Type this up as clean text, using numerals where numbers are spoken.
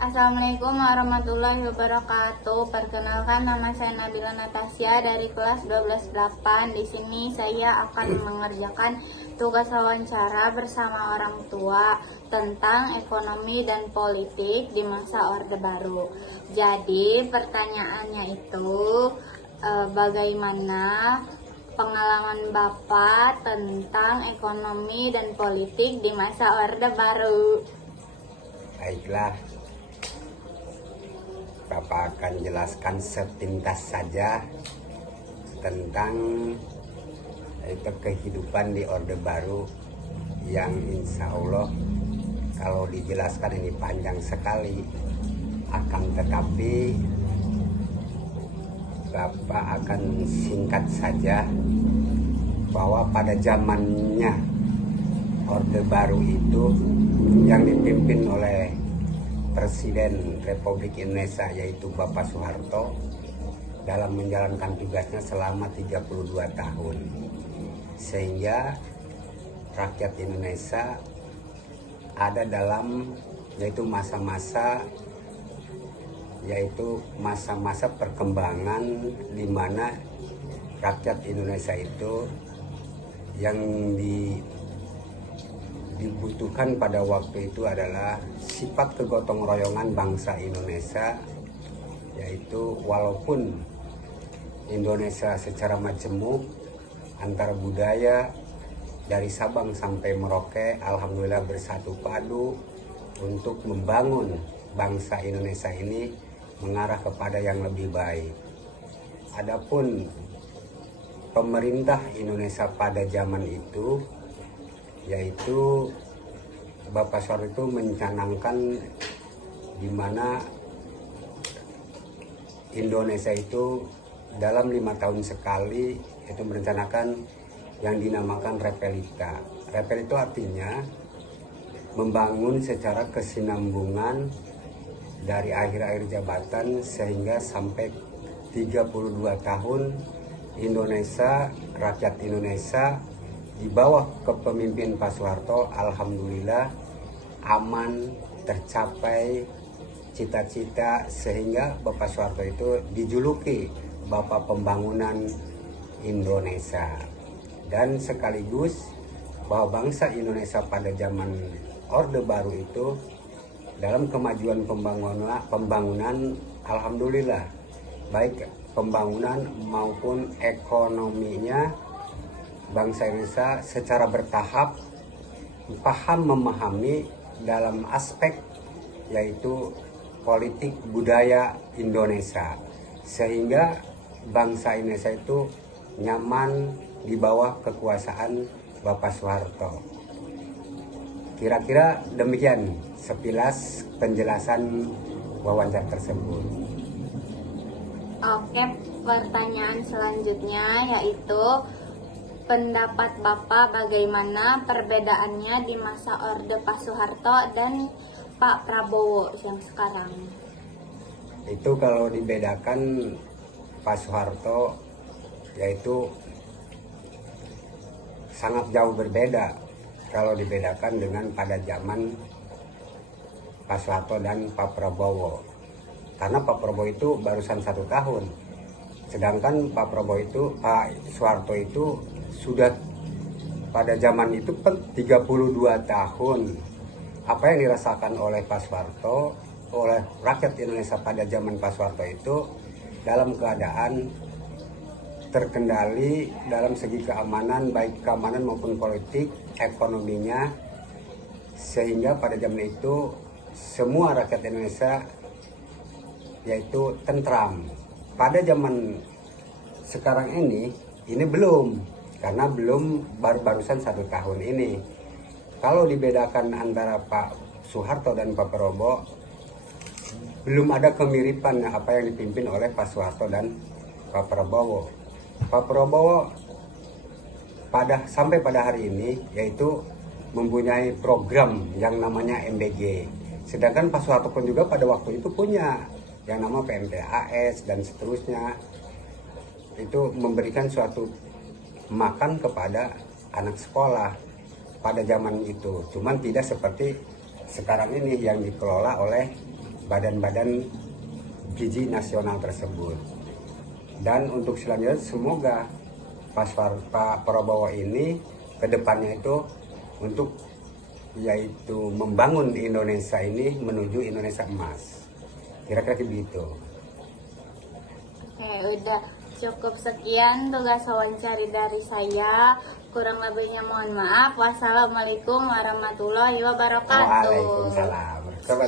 Assalamualaikum warahmatullahi wabarakatuh. Perkenalkan, nama saya Nabila Natasya dari kelas 12-8. Di sini saya akan mengerjakan tugas wawancara bersama orang tua tentang ekonomi dan politik di masa Orde Baru. Jadi pertanyaannya itu bagaimana pengalaman Bapak tentang ekonomi dan politik di masa Orde Baru? Baiklah, Bapak akan jelaskan sepintas saja tentang kehidupan di Orde Baru yang insya Allah kalau dijelaskan ini panjang sekali. Akan tetapi Bapak akan singkat saja bahwa pada zamannya Orde Baru itu yang dipimpin oleh Presiden Republik Indonesia yaitu Bapak Soeharto dalam menjalankan tugasnya selama 32 tahun, sehingga rakyat Indonesia ada dalam masa-masa perkembangan di mana rakyat Indonesia itu yang dibutuhkan pada waktu itu adalah sifat kegotong royongan bangsa Indonesia, yaitu walaupun Indonesia secara majemuk antara budaya dari Sabang sampai Merauke alhamdulillah bersatu padu untuk membangun bangsa Indonesia ini mengarah kepada yang lebih baik. Adapun pemerintah Indonesia pada zaman itu yaitu Bapak Soeharto itu mencanangkan di mana Indonesia itu dalam 5 tahun sekali itu merencanakan yang dinamakan repelita. Repel itu artinya membangun secara kesinambungan dari akhir-akhir jabatan sehingga sampai 32 tahun Indonesia, rakyat Indonesia di bawah kepemimpinan Pak Soeharto alhamdulillah aman, tercapai cita-cita, sehingga Bapak Soeharto itu dijuluki Bapak Pembangunan Indonesia. Dan sekaligus bahwa bangsa Indonesia pada zaman Orde Baru itu dalam kemajuan pembangunan alhamdulillah baik pembangunan maupun ekonominya bangsa Indonesia secara bertahap memahami dalam aspek yaitu politik budaya Indonesia, sehingga bangsa Indonesia itu nyaman di bawah kekuasaan Bapak Soeharto. Kira-kira demikian sepilas penjelasan wawancara tersebut. Oke, pertanyaan selanjutnya yaitu pendapat Bapak bagaimana perbedaannya di masa Orde Pak Soeharto dan Pak Prabowo yang sekarang? Itu kalau dibedakan Pak Soeharto yaitu sangat jauh berbeda kalau dibedakan dengan pada zaman Pak Soeharto dan Pak Prabowo. Karena Pak Prabowo itu barusan 1 tahun. Sedangkan Pak Soeharto itu sudah pada zaman itu 32 tahun. Apa yang dirasakan oleh Pak Soeharto, oleh rakyat Indonesia pada zaman Pak Soeharto itu dalam keadaan terkendali dalam segi keamanan, baik keamanan maupun politik, ekonominya, sehingga pada zaman itu semua rakyat Indonesia yaitu tentram. Pada zaman sekarang ini belum, karena belum barusan 1 tahun ini. Kalau dibedakan antara Pak Soeharto dan Pak Prabowo, belum ada kemiripan apa yang dipimpin oleh Pak Soeharto dan Pak Prabowo. Pak Prabowo sampai pada hari ini yaitu mempunyai program yang namanya MBG. Sedangkan Pak Soeharto pun juga pada waktu itu punya yang nama PMTAS dan seterusnya. Itu memberikan suatu makan kepada anak sekolah pada zaman itu. Cuman tidak seperti sekarang ini yang dikelola oleh badan-badan gizi nasional tersebut. Dan untuk selanjutnya semoga Pak Prabowo ini kedepannya itu untuk yaitu membangun Indonesia ini menuju Indonesia emas. Kira-kira begitu. Oke, udah cukup sekian tugas wawancara dari saya. Kurang lebihnya mohon maaf. Wassalamualaikum warahmatullahi wabarakatuh. Waalaikumsalam. Coba.